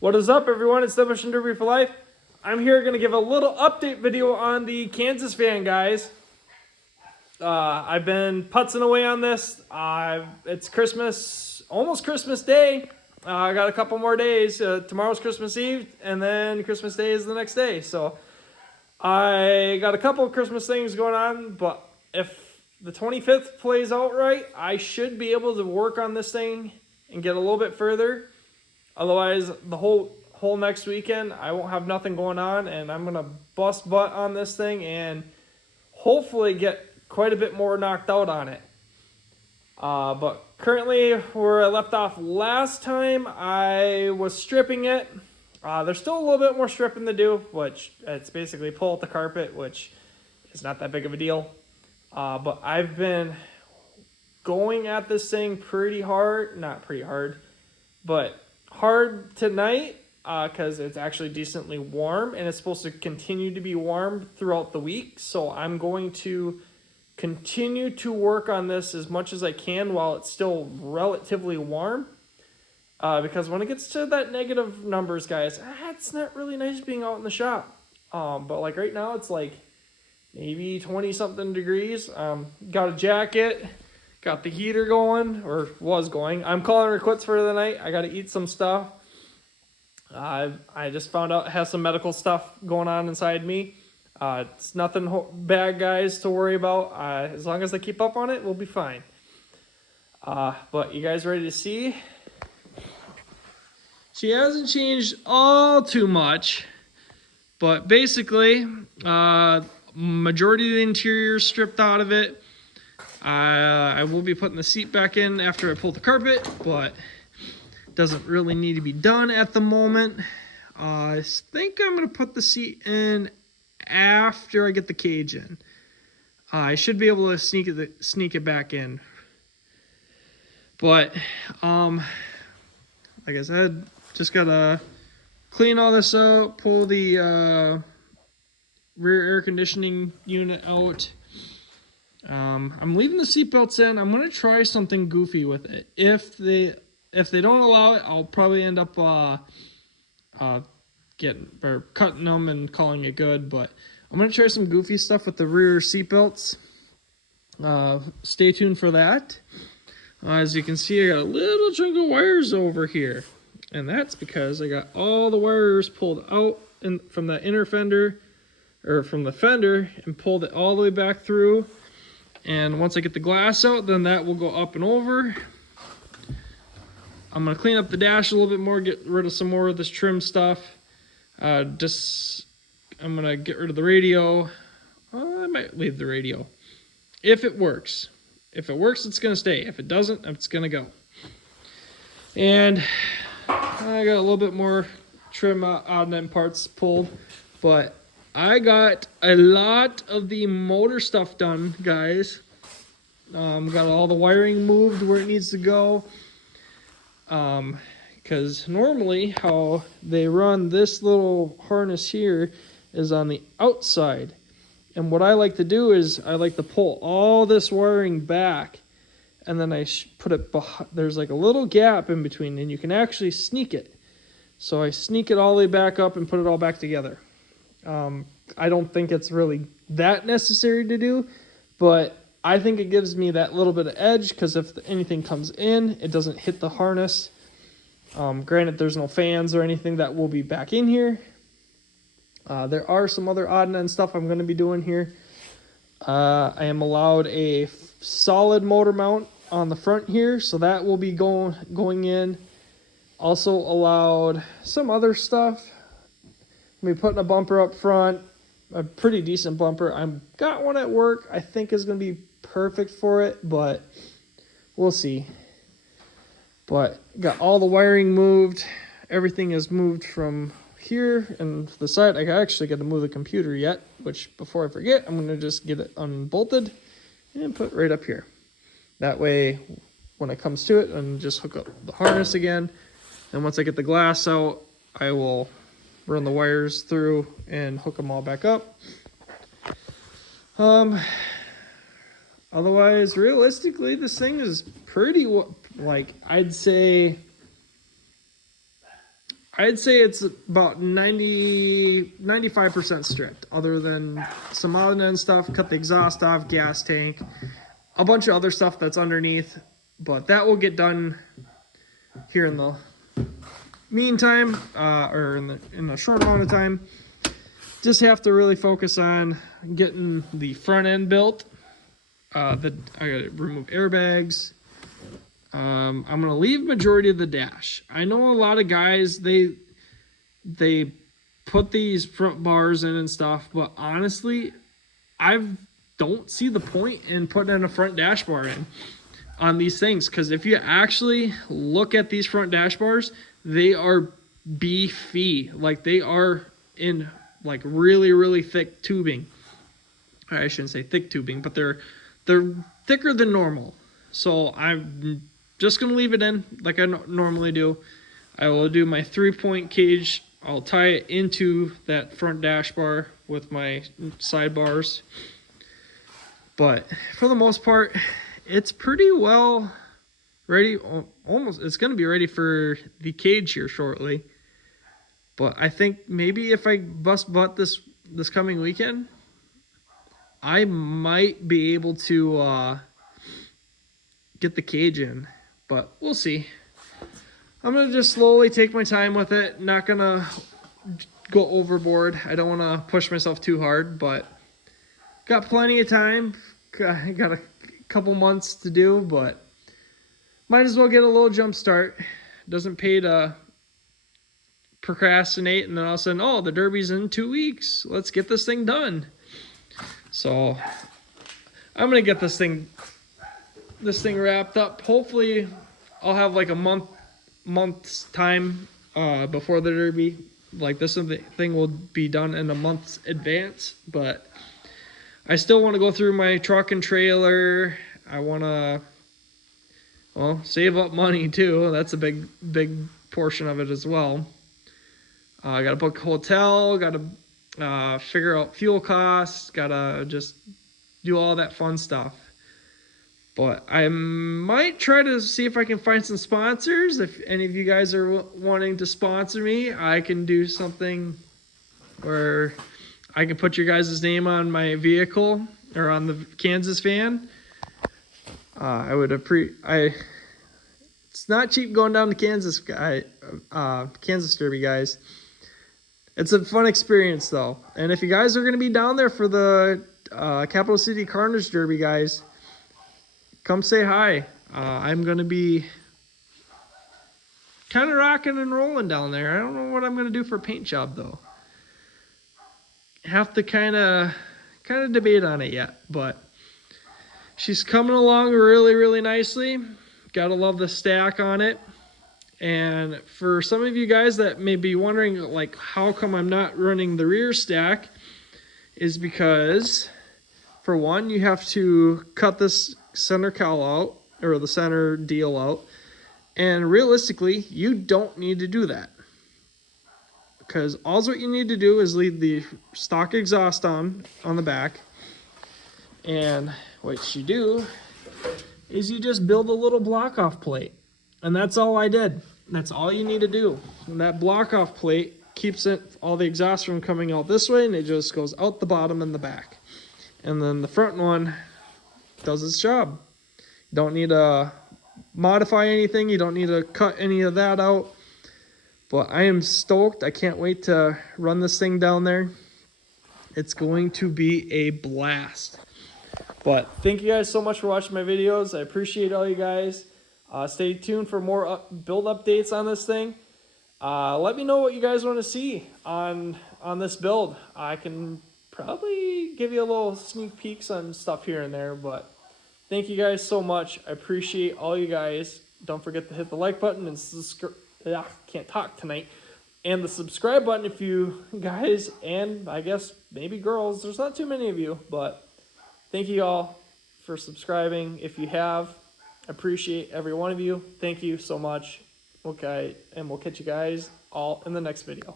What is up, everyone? It's Demolition Derby for Life. I'm here going to give a little update video on the Kansas fan, guys. I've been putzing away on this. It's Christmas, almost Christmas Day. I got a couple more days. Tomorrow's Christmas Eve, and then Christmas Day is the next day. So I got a couple of Christmas things going on, but if the 25th plays out right, I should be able to work on this thing and get a little bit further. Otherwise, the whole next weekend, I won't have nothing going on, and I'm going to bust butt on this thing and hopefully get quite a bit more knocked out on it. But currently, where I left off last time, I was stripping it. There's still a little bit more stripping to do, which it's basically pull out the carpet, which is not that big of a deal. But I've been going at this thing pretty hard. Not pretty hard, but hard tonight because it's actually decently warm, and it's supposed to continue to be warm throughout the week. So I'm going to continue to work on this as much as I can while it's still relatively warm. Because when it gets to that negative numbers, guys, it's not really nice being out in the shop. But like right now, it's like maybe 20 something degrees. Got a jacket, got the heater going, or was going. I'm calling her quits for the night. I got to eat some stuff. I just found out I have some medical stuff going on inside me. It's nothing bad, guys, to worry about. As long as I keep up on it, we'll be fine. But you guys ready to see? She hasn't changed all too much, but basically, majority of the interior is stripped out of it. I will be putting the seat back in after I pull the carpet, but it doesn't really need to be done at the moment. I think I'm going to put the seat in after I get the cage in. I should be able to sneak it back in. But, like I said, just got to clean all this out, pull the rear air conditioning unit out. I'm leaving the seatbelts in. I'm going to try something goofy with it. If they don't allow it, I'll probably end up cutting them and calling it good. But I'm going to try some goofy stuff with the rear seatbelts. Stay tuned for that. As you can see, I got a little chunk of wires over here. And that's because I got all the wires pulled out from the inner fender, or from the fender, and pulled it all the way back through. And once I get the glass out, then that will go up and over. I'm going to clean up the dash a little bit more, get rid of some more of this trim stuff. I'm going to get rid of the radio. I might leave the radio. If it works. If it works, it's going to stay. If it doesn't, it's going to go. And I got a little bit more trim odd end parts pulled. But I got a lot of the motor stuff done, guys. Got all the wiring moved where it needs to go. Because normally how they run this little harness here is on the outside. And what I like to do is I like to pull all this wiring back, and then I put it behind. There's like a little gap in between, and you can actually sneak it. So I sneak it all the way back up and put it all back together. I don't think it's really that necessary to do, but I think it gives me that little bit of edge, because if anything comes in, it doesn't hit the harness. Granted, there's no fans or anything that will be back in here. There are some other odd and end stuff I'm going to be doing here. I am allowed a solid motor mount on the front here, so that will be going in. Also allowed some other stuff. I'm putting a bumper up front, a pretty decent bumper. I've got one at work I think is going to be perfect for it, but we'll see. But got all the wiring moved. Everything is moved from here and the side. I actually got to move the computer yet, which before I forget, I'm going to just get it unbolted and put right up here. That way, when it comes to it, and just hook up the harness again. And once I get the glass out, I will run the wires through and hook them all back up. Otherwise, realistically, this thing is pretty, like, I'd say I'd say it's about 95% stripped, other than some on-end stuff, cut the exhaust off, gas tank, a bunch of other stuff that's underneath, but that will get done here in the meantime, or in a short amount of time. Just have to really focus on getting the front end built. I gotta remove airbags. I'm gonna leave majority of the dash. I know a lot of guys, they put these front bars in and stuff, but honestly, I don't see the point in putting in a front dash bar in on these things, because if you actually look at these front dash bars, they are beefy. Like, they are in like really, really thick tubing. I shouldn't say thick tubing, but they're thicker than normal. So I'm just gonna leave it in like I normally do. I will do my 3-point cage. I'll tie it into that front dash bar with my sidebars. But for the most part, it's pretty well ready. Almost, it's gonna be ready for the cage here shortly. But I think maybe if I bust butt this coming weekend, I might be able to get the cage in, but we'll see. I'm going to just slowly take my time with it. Not going to go overboard. I don't want to push myself too hard, but got plenty of time. Got a couple months to do, but might as well get a little jump start. Doesn't pay to procrastinate and then all of a sudden, oh, the Derby's in 2 weeks. Let's get this thing done. So I'm going to get this thing wrapped up. Hopefully I'll have like a month's time before the Derby. Like, this thing will be done in a month's advance, but I still want to go through my truck and trailer. I want to, well, save up money too. That's a big portion of it as well. I got to book a hotel, got to figure out fuel costs, got to just do all that fun stuff. But I might try to see if I can find some sponsors. If any of you guys are wanting to sponsor me, I can do something where I can put your guys' name on my vehicle or on the Kansas van. It's not cheap going down to Kansas Derby, guys. It's a fun experience, though. And if you guys are going to be down there for the Capital City Carnage Derby, guys, come say hi. I'm going to be kind of rocking and rolling down there. I don't know what I'm going to do for a paint job, though. Have to kind of debate on it yet, but she's coming along really, really nicely. Gotta love the stack on it. And for some of you guys that may be wondering, like, how come I'm not running the rear stack, is because, for one, you have to cut this center cowl out, or the center deal out, and realistically, you don't need to do that. Because all what you need to do is leave the stock exhaust on the back, and what you do is you just build a little block-off plate. And that's all I did. That's all you need to do. And that block-off plate keeps all the exhaust from coming out this way, and it just goes out the bottom and the back. And then the front one does its job. You don't need to modify anything. You don't need to cut any of that out. But I am stoked. I can't wait to run this thing down there. It's going to be a blast. But thank you guys so much for watching my videos. I appreciate all you guys. Stay tuned for more build updates on this thing. Let me know what you guys want to see on this build. I can probably give you a little sneak peeks on stuff here and there, but thank you guys so much. I appreciate all you guys. Don't forget to hit the like button and can't talk tonight. And the subscribe button if you guys, and I guess maybe girls, there's not too many of you, but thank you all for subscribing. If you have, appreciate every one of you. Thank you so much. Okay, and we'll catch you guys all in the next video.